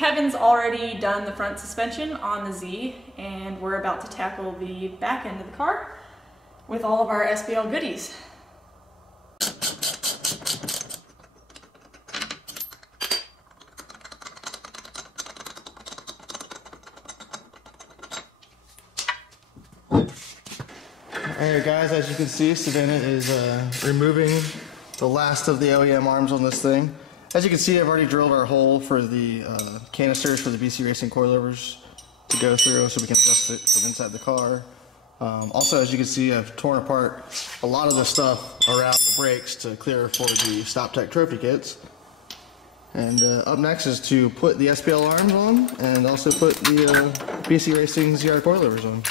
Kevin's already done the front suspension on the Z, and we're about to tackle the back end of the car with all of our SPL goodies. Alright guys, as you can see, Savannah is removing the last of the OEM arms on this thing. As you can see, I've already drilled our hole for the canisters for the BC Racing coilovers to go through so we can adjust it from inside the car. Also, as you can see, I've torn apart a lot of the stuff around the brakes to clear for the Stop Tech trophy kits. And up next is to put the SPL arms on and also put the BC Racing ZR coilovers on.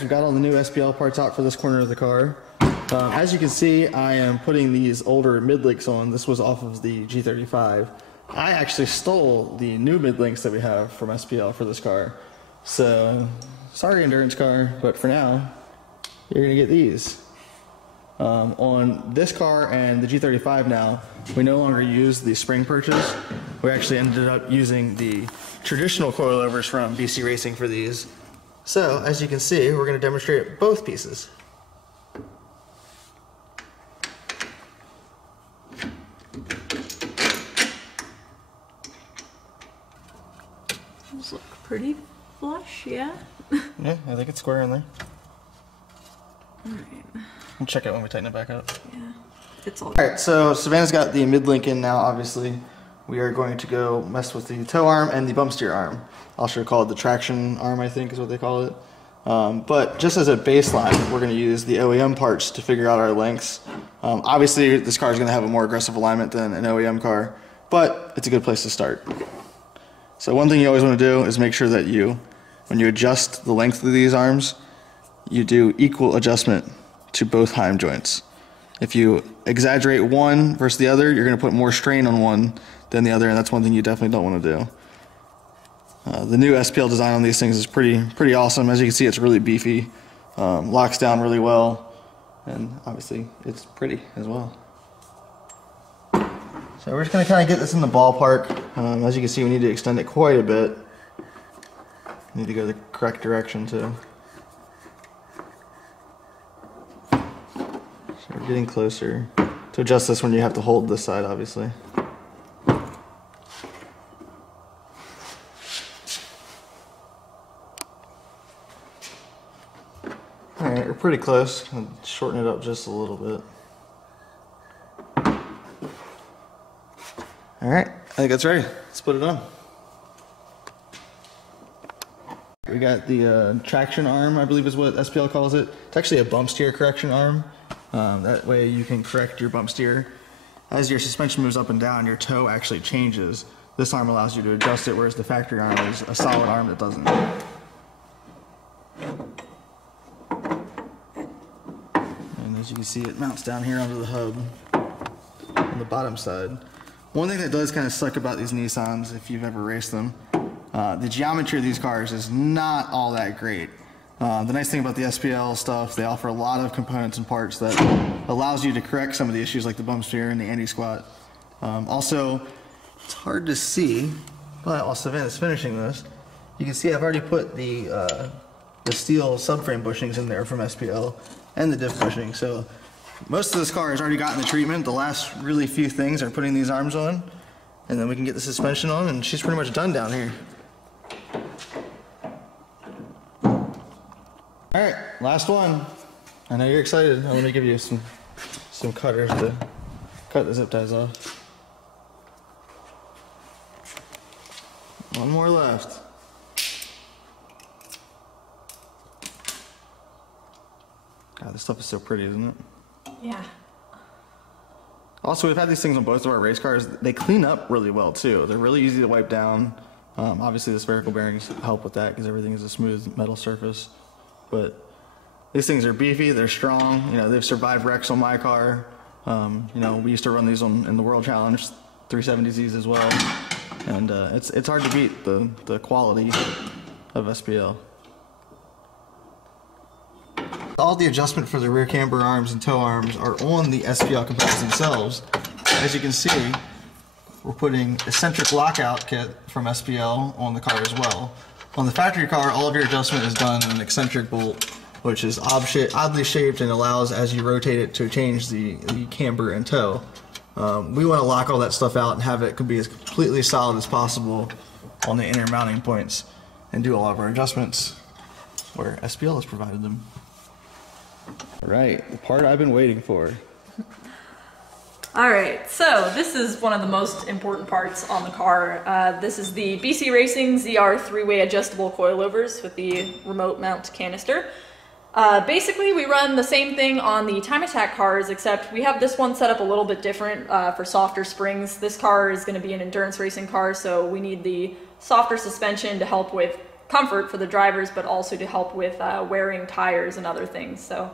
I've got all the new SPL parts out for this corner of the car. As you can see, I am putting these older mid-links on. This was off of the G35. I actually stole the new mid-links that we have from SPL for this car. So, sorry endurance car, but for now, you're gonna get these. On this car and the G35 now, we no longer use the spring purchase. We actually ended up using the traditional coilovers from BC Racing for these. So, as you can see, we're going to demonstrate both pieces. Those look pretty flush, yeah? Yeah, I think it's square in there. Alright. We'll check it when we tighten it back up. Yeah, it's all Alright, so Savannah's got the mid-link in now, obviously. We are going to go mess with the tow arm and the bump steer arm. I'll sure call it the traction arm, I think is what they call it. But just as a baseline, we're going to use the OEM parts to figure out our lengths. Obviously, this car is going to have a more aggressive alignment than an OEM car, but it's a good place to start. So one thing you always want to do is make sure that when you adjust the length of these arms, you do equal adjustment to both heim joints. If you exaggerate one versus the other, you're going to put more strain on one than the other, and that's one thing you definitely don't want to do. The new SPL design on these things is pretty awesome. As you can see, it's really beefy, locks down really well, and obviously it's pretty as well. So we're just going to kind of get this in the ballpark. As you can see, we need to extend it quite a bit. We need to go the correct direction too. So we're getting closer. To adjust this one, you have to hold this side, obviously. Alright, we're pretty close. I'll shorten it up just a little bit. Alright, I think that's ready. Let's put it on. We got the traction arm, I believe is what SPL calls it. It's actually a bump steer correction arm. That way you can correct your bump steer. As your suspension moves up and down, your toe actually changes. This arm allows you to adjust it, whereas the factory arm is a solid arm that doesn't. As you can see, it mounts down here onto the hub on the bottom side. One thing that does kind of suck about these Nissans, if you've ever raced them, the geometry of these cars is not all that great. The nice thing about the SPL stuff, they offer a lot of components and parts that allows you to correct some of the issues like the bump steer and the anti-squat. Also, it's hard to see, but while Savannah's finishing this, you can see I've already put the steel subframe bushings in there from SPL and the diff bushing. So most of this car has already gotten the treatment. The last really few things are putting these arms on, and then we can get the suspension on, and she's pretty much done down here. Alright, last one. I know you're excited. I want to give you some cutters to cut the zip ties off. One more left. God, this stuff is so pretty, isn't it? Yeah. Also, we've had these things on both of our race cars. They clean up really well too. They're really easy to wipe down. Obviously, the spherical bearings help with that because everything is a smooth metal surface. But these things are beefy. They're strong. You know, they've survived wrecks on my car. You know, we used to run these in the World Challenge 370Zs as well, and it's hard to beat the quality of SPL. All the adjustment for the rear camber arms and tow arms are on the SPL components themselves. As you can see, we're putting eccentric lockout kit from SPL on the car as well. On the factory car, all of your adjustment is done in an eccentric bolt, which is oddly shaped and allows, as you rotate it, to change the camber and tow. We want to lock all that stuff out and have it be as completely solid as possible on the inner mounting points and do all of our adjustments where SPL has provided them. All right, the part I've been waiting for. All right, so this is one of the most important parts on the car. This is the BC Racing ZR 3-way adjustable coilovers with the remote mount canister. Basically, we run the same thing on the Time Attack cars, except we have this one set up a little bit different for softer springs. This car is going to be an endurance racing car, so we need the softer suspension to help with comfort for the drivers, but also to help with wearing tires and other things. So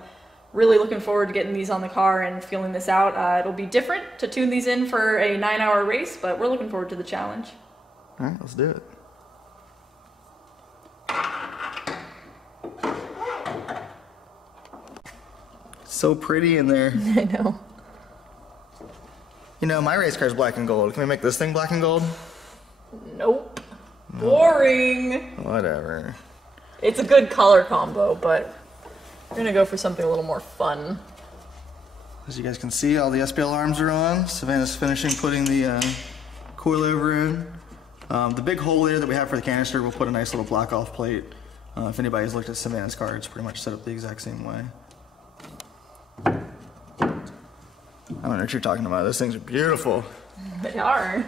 really looking forward to getting these on the car and feeling this out. It'll be different to tune these in for a 9-hour race, but we're looking forward to the challenge. All right, let's do it. So pretty in there. I know. You know, my race car's black and gold. Can we make this thing black and gold? Nope. No. Boring. Whatever. It's a good color combo, but we're gonna go for something a little more fun. As you guys can see, all the SPL arms are on. Savannah's finishing putting the coilover in. The big hole there that we have for the canister, we'll put a nice little block off plate. If anybody's looked at Savannah's car, it's pretty much set up the exact same way. I don't know what you're talking about. Those things are beautiful. They are.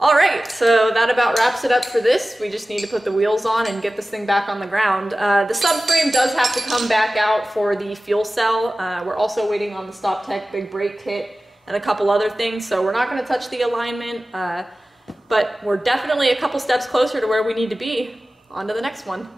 All right, so that about wraps it up for this. We just need to put the wheels on and get this thing back on the ground. The subframe does have to come back out for the fuel cell. We're also waiting on the Stop Tech big brake kit and a couple other things, so we're not going to touch the alignment, but we're definitely a couple steps closer to where we need to be. On to the next one.